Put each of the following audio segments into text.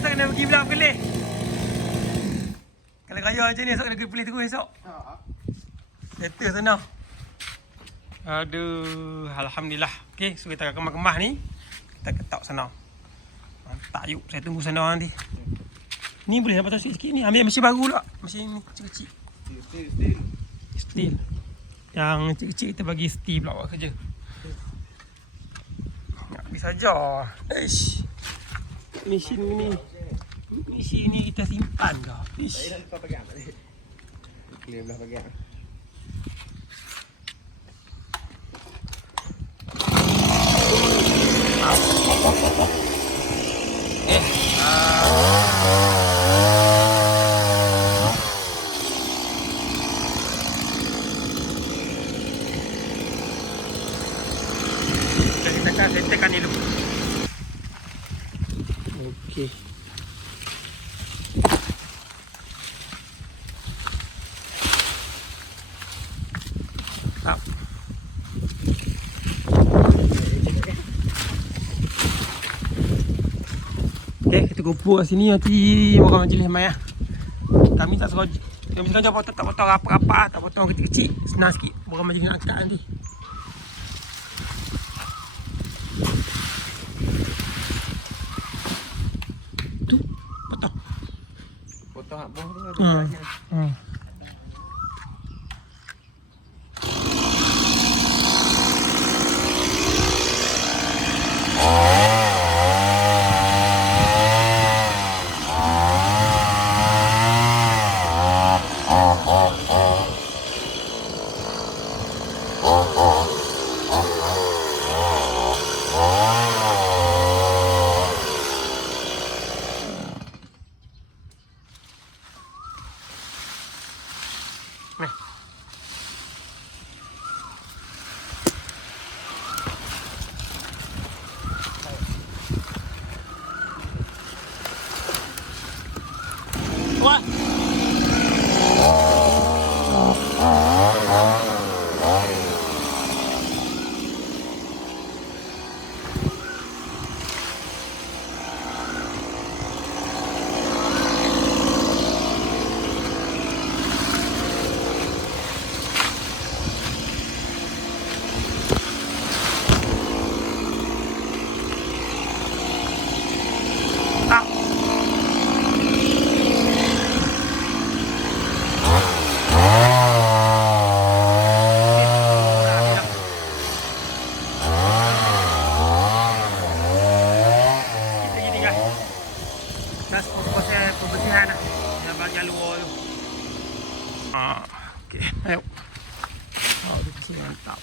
esok kena pergi belah kelih. Kalau raya macam ni esok kena pergi terus esok. Settle sana. Aduh, alhamdulillah. Okey, so kita akan kemas-kemas ni. Kita ketak sana. Mantap yuk, saya tunggu sana nanti. Ni boleh dapat tahu sikit ni. Ambil mesin baru pula. Mesin ni kecil-kecil. Steel. Yang kecil-kecil kita bagi steel pula buat kerja. Tak habis saja. Eish. Mesin ni. Mesin ni kita simpan dah. Ish. Saya dah lupa pegang tadi. Clear belah pegang. Kita akan settlekan ni dulu. Okey. Tak. Okay, kita kumpul kat sini nanti orang majlis mai lah. Kami tak suruh, kami sengaja potong, tak potong rapat-rapat, tak potong kecil-kecil. Senang sikit orang majlis nak angkat nanti. Tu, potong. Potong hak bawah tu ada Hmm. jalannya. Hmm. Nih. What? Tak. Gini guys. Dah proses pembersihan dah. Dah bahagian luar tu. Okey. Ayo. Oh, dia bersih mantap.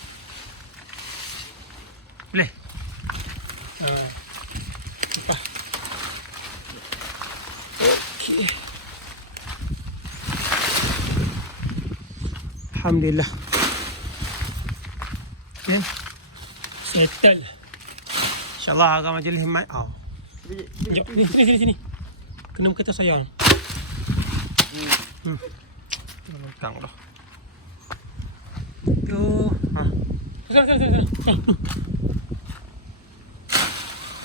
Boleh? Lepas. Okey. Alhamdulillah. Okay. Settle. InsyaAllah agak majlis hikmat. Oh. Sekejap. Sini. Kena muka atas sayang. Lengkang dah. Tu. Ha. Sana.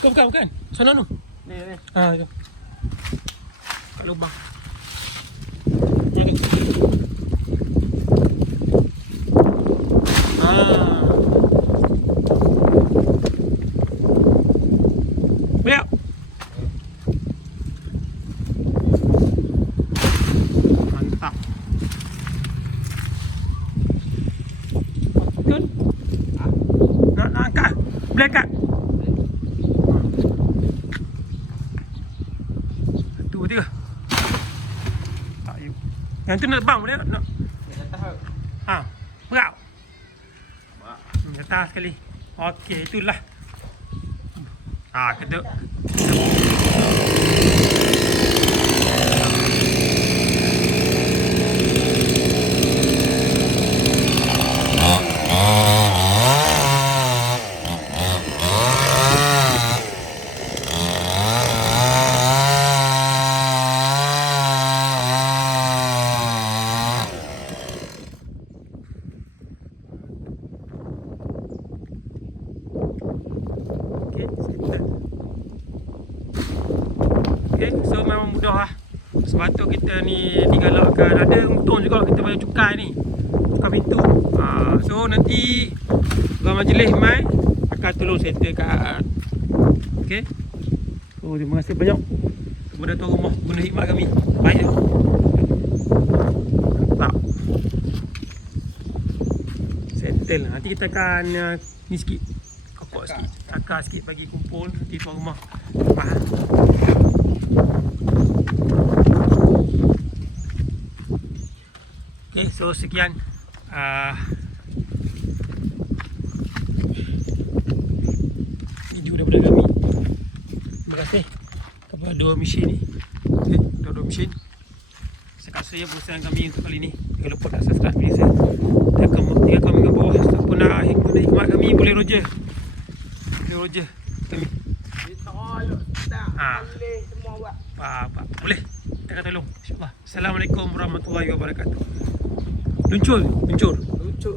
Bukan. Sana tu. Ni. Ha, tu. Kat lubang. Biar. Mantap. Betul? Nak angkat. Boleh angkat? Satu, tiga. Tak yuk. Yang tu nak bang boleh tak? Nak. Ha. Berat. Atas sekali. Okey, itulah. Kita okey, Sebab tu kita ni digalakkan. Ada untung juga kita bayar cukai ni, cukai pintu. So nanti Tuan Majlis mai akan tolong settle kat. Okay. So terima kasih banyak kepada tuan rumah guna khidmat kami. Baik. Tak. Settle. Nanti kita akan ni sikit. Kokok sikit. Akar sikit bagi kumpul nanti tuan rumah. Faham. Okay, so sekian video daripada kami. Terima kasih kepada dua mesin ni. Okay, dua mesin. Saya rasa perusahaan kami untuk kali ni. Jangan lupa nak subscribe please. Tekan komen kat bawah. Siapa nak khidmat kami boleh Roger. Kami. Boleh semua buat. Pak. Boleh. Kita akan tolong. InsyaAllah. Assalamualaikum warahmatullahi wabarakatuh. Luncur. Lucu.